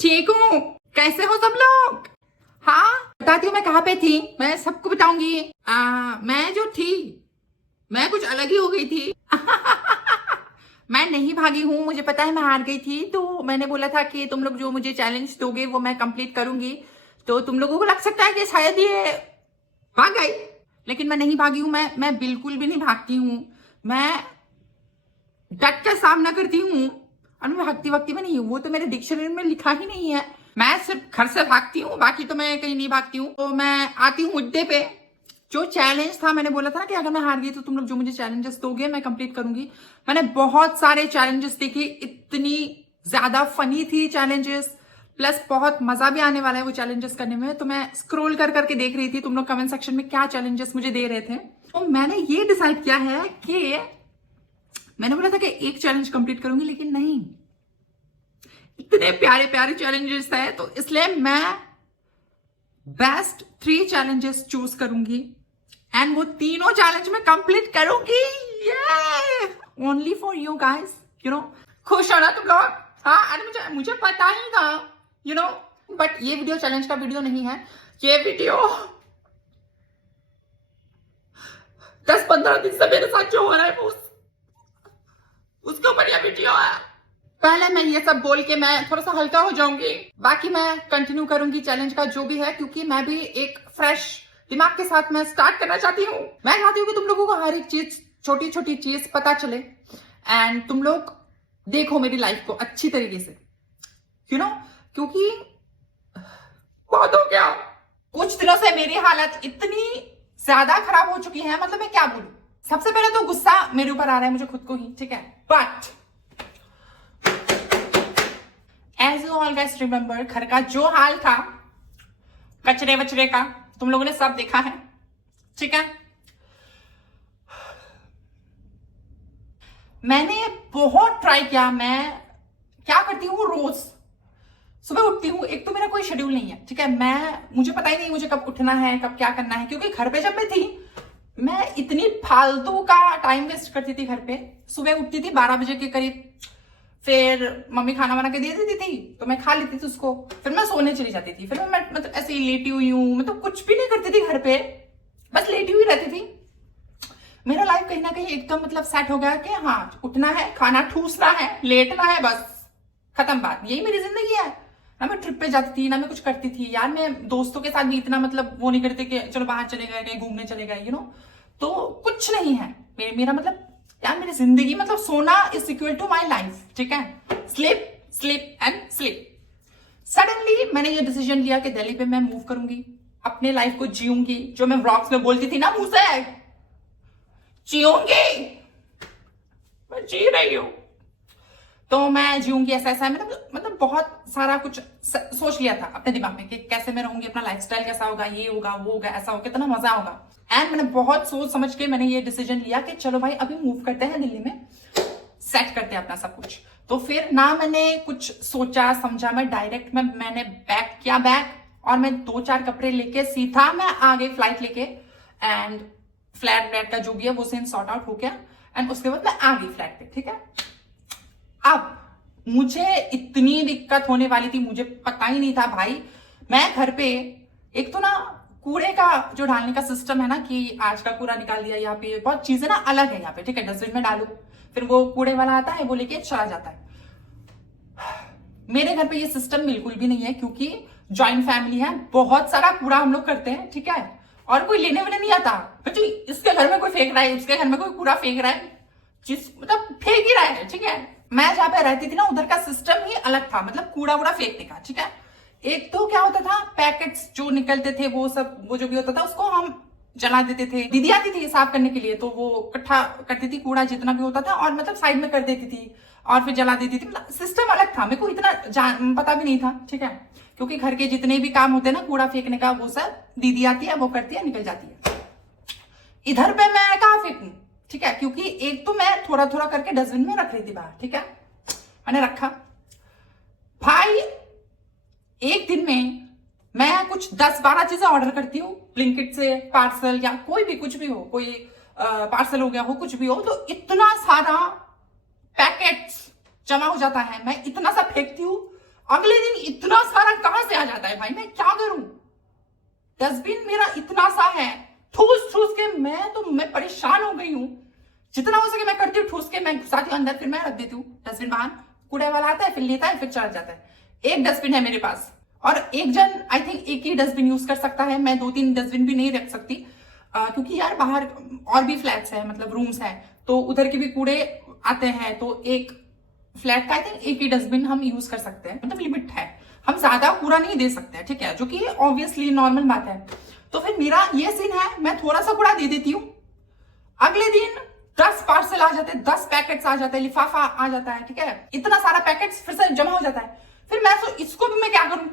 ठीक हूँ। कैसे हो सब लोग? हाँ बताती हूँ मैं कहाँ पे थी, मैं सबको बताऊंगी। मैं जो थी, मैं कुछ अलग ही हो गई थी। मैं नहीं भागी हूँ, मुझे पता है मैं हार गई थी, तो मैंने बोला था कि तुम लोग जो मुझे चैलेंज दोगे वो मैं कंप्लीट करूंगी। तो तुम लोगों को लग सकता है कि शायद ये भाग गई, लेकिन मैं नहीं भागी हूँ। मैं बिल्कुल भी नहीं भागती हूँ। मैं डट के सामना करती हूँ और मैं भागती वक्ती में नहीं हूँ। वो तो मेरे डिक्शनरी में लिखा ही नहीं है। मैं सिर्फ घर से भागती हूँ, बाकी तो मैं कहीं नहीं भागती हूँ। तो मैं आती हूँ मुद्दे पे। जो चैलेंज था, मैंने बोला था ना कि अगर मैं हार गई तो तुम लोग जो मुझे चैलेंजेस दोगे मैं कंप्लीट करूंगी। मैंने बहुत सारे चैलेंजेस देखे, इतनी ज्यादा फनी थी चैलेंजेस, प्लस बहुत मजा भी आने वाला है वो चैलेंजेस करने में। तो मैं स्क्रॉल कर करके देख रही थी तुम लोग कमेंट सेक्शन में क्या चैलेंजेस मुझे दे रहे थे। तो मैंने ये डिसाइड किया है कि मैंने बोला था कि एक चैलेंज कंप्लीट करूंगी, लेकिन नहीं, इतने प्यारे प्यारे चैलेंजेस है, तो इसलिए मैं बेस्ट 3 चैलेंजेस चूज करूंगी एंड वो तीनों चैलेंज में कंप्लीट करूंगी। Only for you guys, you know. खुश हो ना तुम लोग? हाँ, अरे मुझे पता ही था, यू नो। बट ये वीडियो चैलेंज का वीडियो नहीं है, ये वीडियो 10-15 दिन से मेरे साथ जो हो रहा है वो उसके ऊपर ये वीडियो है। पहले मैं ये सब बोल के मैं थोड़ा सा हल्का हो जाऊंगी, बाकी मैं कंटिन्यू करूंगी चैलेंज का जो भी है, क्योंकि मैं भी एक फ्रेश दिमाग के साथ मैं स्टार्ट करना चाहती हूँ। मैं चाहती हूँ कि तुम लोगों को हर एक चीज, छोटी छोटी चीज पता चले एंड तुम लोग देखो मेरी लाइफ को अच्छी तरीके से, यू नो। क्योंकि बहुत हो गया, कुछ दिनों से मेरी हालत इतनी ज्यादा खराब हो चुकी है, मतलब मैं क्या बोलूं। सबसे पहले तो गुस्सा मेरे ऊपर आ रहा है, मुझे खुद को ही, ठीक है। But as you all guys remember, घर का जो हाल था कचरे वचरे का तुम लोगों ने सब देखा है, ठीक है। मैंने बहुत ट्राई किया। मैं क्या करती हूँ, रोज सुबह उठती हूँ, एक तो मेरा कोई शेड्यूल नहीं है, ठीक है। मुझे पता ही नहीं मुझे कब उठना है, कब क्या करना है, क्योंकि घर पे जब मैं थी मैं इतनी फालतू का टाइम वेस्ट करती थी घर पे। सुबह उठती थी 12 बजे के करीब, फिर मम्मी खाना बना के दे देती थी तो मैं खा लेती थी उसको, फिर मैं सोने चली जाती थी। फिर मैं मतलब ऐसे ही लेटी हुई हूँ, मतलब कुछ भी नहीं करती थी घर पे, बस लेटी हुई रहती थी। मेरा लाइफ कहीं ना कहीं एकदम मतलब सेट हो गया कि हाँ, उठना है, खाना ठूसना है, लेटना है, बस खत्म बात। यही मेरी जिंदगी है। ना मैं ट्रिप पे जाती थी, ना मैं कुछ करती थी यार। मैं दोस्तों के साथ भी इतना मतलब वो नहीं करते कि चलो बाहर चले गए, कहीं घूमने चले गए, यू नो। तो कुछ नहीं है मेरा मतलब यार, मेरी जिंदगी मतलब सोना is equal to my life, ठीक है। Sleep sleep and sleep. Suddenly मैंने ये डिसीजन लिया कि दिल्ली पे मैं मूव करूंगी, अपने लाइफ को जीऊंगी, जो मैं व्लॉग्स में बोलती थी ना मुंह से, जीऊंगी, मैं जी रही हूं। तो मैं जीऊंगी ऐसा ऐसा, मैंने मतलब बहुत सारा कुछ सोच लिया था अपने दिमाग में कि कैसे मैं रहूंगी, अपना लाइफस्टाइल कैसा होगा, ये होगा वो होगा, ऐसा होगा, कितना मजा होगा। एंड मैंने बहुत सोच समझ के मैंने ये डिसीजन लिया कि चलो भाई अभी मूव करते हैं दिल्ली में, सेट करते हैं अपना सब कुछ। तो फिर ना मैंने कुछ सोचा समझा, मैं डायरेक्ट मैंने बैग किया बैग, और मैं 2-4 कपड़े लेके सीधा मैं आ गई फ्लाइट लेके। एंड फ्लैट ब्लैट का जो भी है वो सीन सॉर्ट आउट हो गया, एंड उसके बाद मैं आ गई फ्लैट पे, ठीक है। अब मुझे इतनी दिक्कत होने वाली थी, मुझे पता ही नहीं था भाई। मैं घर पे एक तो ना कूड़े का जो डालने का सिस्टम है ना, कि आज का कूड़ा निकाल दिया, यहाँ पे बहुत चीजें ना अलग है यहाँ पे, ठीक है। डस्टबिन में डालो, फिर वो कूड़े वाला आता है वो लेके चला जाता है। मेरे घर पे ये सिस्टम बिल्कुल भी नहीं है, क्योंकि ज्वाइंट फैमिली है, बहुत सारा कूड़ा हम लोग करते हैं, ठीक है। और कोई लेने वाले नहीं आता, बच्चे इसके घर में कोई फेंक रहा है, उसके घर में कोई कूड़ा फेंक रहा है, जिस मतलब फेंक ही रहा है, ठीक है। मैं जहां पे रहती थी ना उधर का सिस्टम ही अलग था, मतलब कूड़ा वूड़ा फेंकने का, ठीक है। एक तो क्या होता था, पैकेट्स जो निकलते थे वो सब, वो जो भी होता था उसको हम जला देते थे। दीदी आती थी साफ करने के लिए, तो वो इकट्ठा करती थी कूड़ा जितना भी होता था, और मतलब साइड में कर देती थी और फिर जला देती थी। मतलब सिस्टम अलग था, मेरे को इतना पता भी नहीं था, ठीक है। क्योंकि घर के जितने भी काम होते हैं ना कूड़ा फेंकने का, वो सब दीदी आती है, वो करती है, निकल जाती है। इधर पे मैं कहाँ फेंकूं, ठीक है। क्योंकि एक तो मैं थोड़ा थोड़ा करके डस्टबिन में रख रही थी बाहर, ठीक है। मैंने रखा भाई, एक दिन में मैं कुछ 10-12 चीजें ऑर्डर करती हूँ ब्लिंकिट से, पार्सल या कोई भी कुछ भी हो, कोई पार्सल हो गया हो, कुछ भी हो, तो इतना सारा पैकेट्स जमा हो जाता है, मैं इतना सा फेंकती हूँ अगले दिन इतना सारा कहां से आ जाता है भाई, मैं क्या करूं? डस्टबिन मेरा इतना सा है, ठूस ठूस के मैं परेशान हो गई हूं। जितना हो सके मैं करती हूँ, ठूस के मैं घुसाती हूँ अंदर, फिर मैं रख देती हूँ डस्टबिन बाहर। कूड़े वाला आता है, फिर लेता है, फिर चला जाता है। एक डस्टबिन है मेरे पास, और एक जन आई थिंक एक ही डस्टबिन यूज कर सकता है। मैं 2-3 डस्टबिन भी नहीं रख सकती, क्योंकि यार बाहर और भी फ्लैट्स है, मतलब रूम्स है, तो उधर के भी कूड़े आते हैं। तो एक फ्लैट का आई थिंक एक ही डस्टबिन हम यूज कर सकते हैं, मतलब लिमिट है, हम ज्यादा कूड़ा नहीं दे सकते हैं, ठीक है, जो कि ऑब्वियसली नॉर्मल बात है। तो फिर मेरा ये सीन है, मैं थोड़ा सा कूड़ा दे देती हूँ, अगले दिन 10 पार्सल आ जाते हैं, 10 पैकेट्स आ जाते हैं, लिफाफा आ जाता है, ठीक है, इतना सारा पैकेट्स फिर से जमा हो जाता है। फिर मैं इसको भी मैं क्या करूं,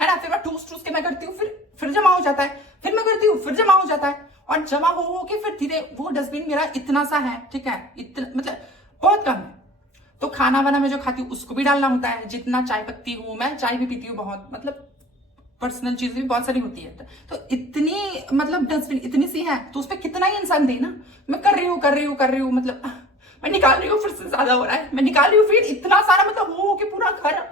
है ना, फिर मैं ठूस ठूस के मैं करती हूँ, फिर जमा हो जाता है, फिर मैं करती हूँ, फिर जमा हो जाता है, और जमा हो के फिर धीरे वो डस्टबिन मेरा इतना सा है, ठीक है, इतना मतलब बहुत कम है। तो खाना वाना में जो खाती हूँ उसको भी डालना होता है, जितना चाय पत्ती हूँ, मैं चाय भी पीती हूँ बहुत, मतलब पर्सनल चीजें भी बहुत सारी होती है। तो इतनी मतलब डस्टबिन इतनी सी है, तो उस पर कितना ही इंसान दे ना। मैं कर रही हूँ, मतलब मैं निकाल रही हूँ, फिर से ज्यादा हो रहा है, मैं निकाल रही हूँ, फिर इतना सारा मतलब हो कि पूरा घर।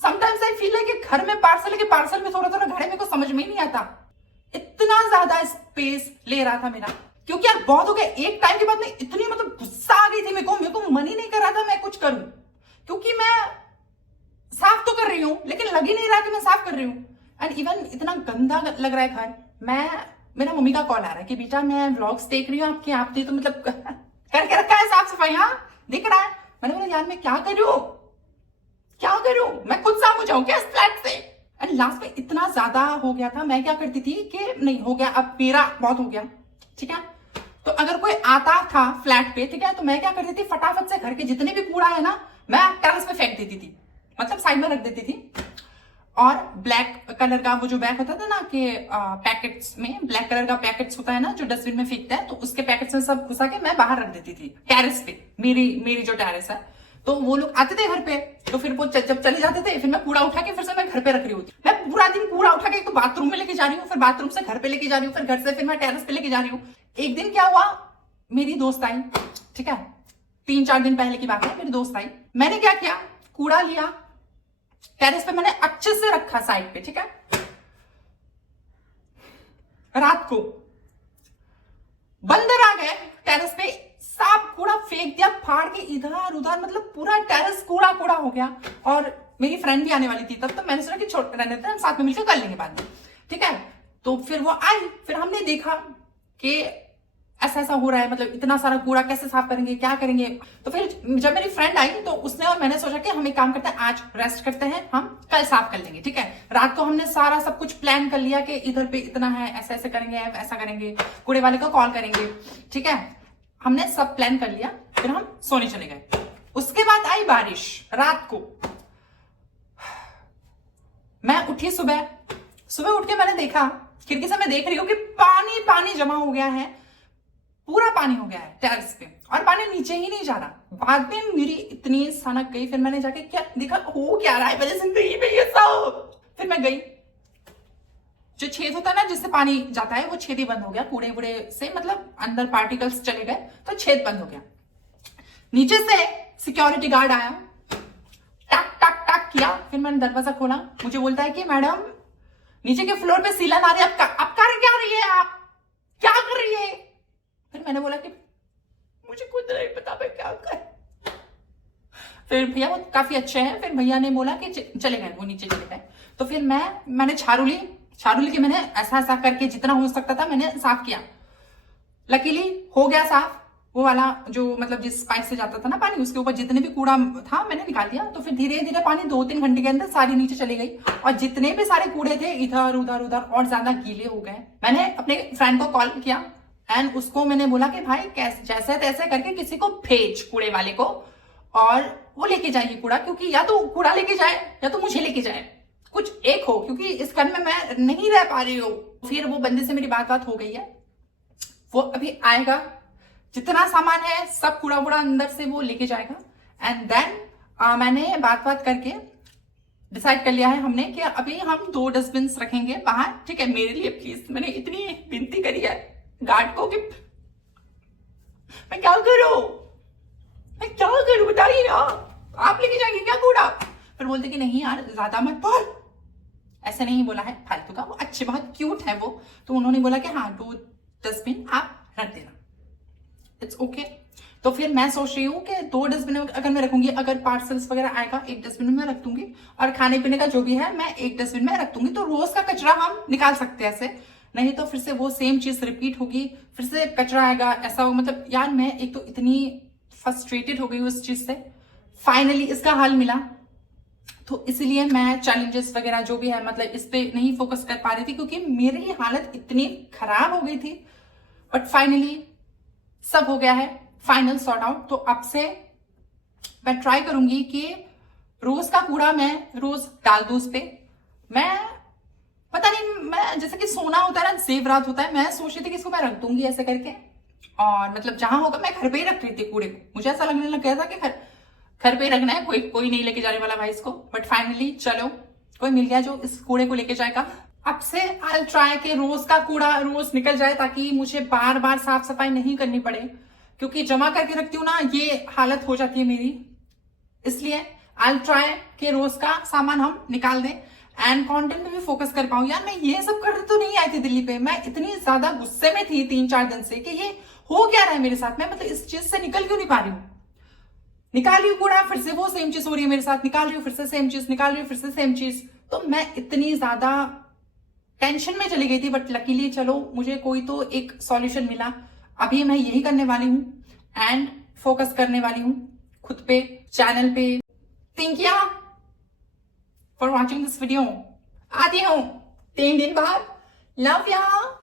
समटाइम्स आई फील है कि घर में पार्सल है कि पार्सल में थोड़ा थोड़ा घर है, मेरे को समझ में ही नहीं आता। इतना ज्यादा स्पेस ले रहा था मेरा, क्योंकि यार बहुत हो गया। एक टाइम के बाद में इतनी मतलब गुस्सा आ गई थी मेरे को मन ही नहीं कर रहा था मैं कुछ करूं, क्योंकि मैं साफ तो कर रही हूँ लेकिन लग ही नहीं रहा कि मैं साफ कर रही हूँ। एंड इवन इतना गंदा लग रहा है घर। मेरा मम्मी का कॉल आ रहा है कि बेटा मैं व्लॉग्स देख रही हूँ आपके, आपने तो मतलब करके रखा है साफ सफाई, हाँ दिख रहा है। मैंने बोला यार मैं क्या करूं, मैं खुद साफ हो जाऊं क्या इस फ्लैट से? एंड लास्ट में इतना ज्यादा हो गया था, मैं क्या करती थी कि नहीं हो गया, अब मेरा बहुत हो गया, ठीक है। तो अगर कोई आता था फ्लैट पे, ठीक है, तो मैं क्या करती थी, फटाफट से घर के जितने भी कूड़ा है ना, मैं टेरेस पे फेंक देती थी, मतलब साइड में रख देती थी। और ब्लैक कलर का वो जो बैग होता था ना कि पैकेट्स में ब्लैक कलर का पैकेट्स होता है ना जो डस्टबिन में फेंकता है, तो उसके पैकेट्स में सब घुसा के मैं बाहर रख देती थी टेरेस पे। मेरी जो टेरेस है, तो वो लोग आते थे घर पे, तो फिर वो जब चले जाते थे, फिर मैं कूड़ा उठा के फिर से मैं घर पे रख रही होती। मैं पूरा दिन कूड़ा उठा के एक तो बाथरूम में लेके जा रही हूँ, फिर बाथरूम से घर पे लेके जा रही हूँ, फिर घर से फिर मैं टेरेस पे लेके जा रही हूँ। एक दिन क्या हुआ, मेरी दोस्त आई, ठीक है, 3-4 दिन पहले की बात है, मेरी दोस्त आई, मैंने क्या किया, कूड़ा लिया टेरेस पे, मैंने अच्छे से रखा साइड पे, ठीक है। रात को बंदर आ गए टेरेस पे, साफ कूड़ा फेंक दिया फाड़ के इधर उधर, मतलब पूरा टेरेस कूड़ा हो गया। और मेरी फ्रेंड भी आने वाली थी तब, तो मैंने सोचा कि छोड़ रहने देते हैं, साथ में मिलकर कर लेंगे बाद में, ठीक है। तो फिर वो आई, फिर हमने देखा कि ऐसा हो रहा है, मतलब इतना सारा कूड़ा कैसे साफ करेंगे, क्या करेंगे। तो फिर जब मेरी फ्रेंड आई तो उसने और मैंने सोचा कि हम एक काम करते हैं, आज रेस्ट करते हैं, हम कल साफ कर लेंगे, ठीक है। रात को हमने सारा सब कुछ प्लान कर लिया कि इधर पे इतना है, ऐसे ऐसे करेंगे, ऐसा करेंगे, कूड़े वाले को कॉल करेंगे, ठीक है। हमने सब प्लान कर लिया, फिर हम सोने चले गए। उसके बाद आई बारिश रात को। मैं उठी सुबह उठ के मैंने देखा, खिड़की से मैं देख रही हूँ कि पानी जमा हो गया है, पूरा पानी हो गया है टेरेस पे, और पानी नीचे ही नहीं जा रहा। बाद में मेरी इतनी सनक गई, फिर मैंने जाके क्या देखा, हो क्या रहा है मेरी जिंदगी में ये सब। फिर मैं गई, जो छेद होता है ना जिससे पानी जाता है, वो छेद ही बंद हो गया, कूड़े वूड़े से मतलब अंदर पार्टिकल्स चले गए, तो छेद बंद हो गया। नीचे से सिक्योरिटी गार्ड आया, टक टक टक किया, फिर मैंने दरवाजा खोला, मुझे बोलता है कि मैडम नीचे के फ्लोर पे सीलन आ रही है, आप क्या रही है, आप क्या कर रही है? फिर मैंने बोला कि मुझे खुद नहीं पता मैं क्या कर। फिर भैया वो काफी अच्छे हैं, फिर भैया ने बोला कि चले गए, वो नीचे चले गए। तो फिर मैंने झाड़ू ली के मैंने ऐसा करके जितना हो सकता था मैंने साफ किया। लकीली हो गया साफ, वो वाला जो मतलब जिस पाइप से जाता था ना पानी, उसके ऊपर जितने भी कूड़ा था मैंने निकाल दिया। तो फिर धीरे धीरे पानी 2-3 घंटे के अंदर सारी नीचे चली गई, और जितने भी सारे कूड़े थे इधर उधर और ज्यादा गीले हो गए। मैंने अपने फ्रेंड को कॉल किया एंड उसको मैंने बोला कि भाई जैसे तैसे करके किसी को भेज कूड़े वाले को, और वो लेके जाइए कूड़ा, क्योंकि या तो कूड़ा लेके जाए या तो मुझे लेके जाए, कुछ एक हो, क्योंकि इस घर में मैं नहीं रह पा रही हूँ। फिर वो बंदे से मेरी बात हो गई है, वो अभी आएगा, जितना सामान है सब कूड़ा वूड़ा अंदर से वो लेके जाएगा। एंड देन मैंने बात करके डिसाइड कर लिया है हमने कि अभी हम 2 डस्टबिन रखेंगे बाहर, ठीक है, मेरे लिए प्लीज। मैंने इतनी विनती करी है गार्ड को कि मैं क्या करूं बताइए ना, आप लेके जाएंगे क्या कूड़ा? फिर बोलते कि नहीं यार ज्यादा मत बोल, ऐसे नहीं बोला है फालतू का, वो अच्छे बहुत क्यूट है वो, तो उन्होंने बोला कि हाँ 2 डस्टबिन आप रख देना, इट्स ओके। तो फिर मैं सोच रही हूँ कि 2 डस्टबिन अगर मैं रखूंगी, अगर पार्सल्स वगैरह आएगा 1 डस्टबिन में रख दूंगी, और खाने पीने का जो भी है मैं 1 डस्टबिन में रख दूंगी, तो रोज का कचरा हम निकाल सकते हैं ऐसे, नहीं तो फिर से वो सेम चीज रिपीट होगी, फिर से कचरा आएगा, ऐसा हो, मतलब यार मैं एक तो इतनी फ्रस्ट्रेटेड हो गई उस चीज से। फाइनली इसका हल मिला, तो इसलिए मैं चैलेंजेस वगैरह जो भी है मतलब इस पे नहीं फोकस कर पा रही थी, क्योंकि मेरी हालत इतनी खराब हो गई थी। बट फाइनली सब हो गया है, फाइनल सॉर्ट आउट। तो अब से मैं ट्राई करूंगी कि रोज का कूड़ा मैं रोज डाल दूं उस पे। मैं पता नहीं, मैं जैसे कि सोना होता है ना, जेवरात होता है, मैं सोच रही थी कि इसको मैं रख दूंगी ऐसे करके, और मतलब जहां होगा, मैं घर पे ही रख रही थी कूड़े को, मुझे ऐसा लगने लग गया था कि घर पे ही रखना है, कोई नहीं लेके जाने वाला भाई इसको। बट फाइनली चलो कोई मिल गया जो इस कूड़े को लेके जाएगा। अब से आई ट्राई कि रोज का कूड़ा रोज निकल जाए, ताकि मुझे बार बार साफ सफाई नहीं करनी पड़े, क्योंकि जमा करके रखती हूँ ना, ये हालत हो जाती है मेरी। इसलिए आई ट्राई कि रोज का सामान हम निकाल दें एंड कंटेंट में भी फोकस कर पाऊं। यार मैं ये सब कर तो नहीं आई थी दिल्ली पे, मैं इतनी ज्यादा गुस्से में थी 3-4 दिन से कि ये हो क्या रहा है मेरे साथ, मैं मतलब इस चीज से निकल क्यों नहीं पा रही हूँ। निकाल रही हूँ कूड़ा, फिर से वो सेम चीज हो रही है मेरे साथ, निकाल रही हूँ फिर से सेम चीज, निकाल रही हूँ फिर से सेम चीज, तो मैं इतनी ज्यादा टेंशन में चली गई थी। बट लकीली चलो मुझे कोई तो एक सॉल्यूशन मिला। अभी मैं यही करने वाली हूँ एंड फोकस करने वाली हूँ खुद पे, चैनल पे। Thank you for watching this video. आती हूँ 3 दिन बाद। Love you.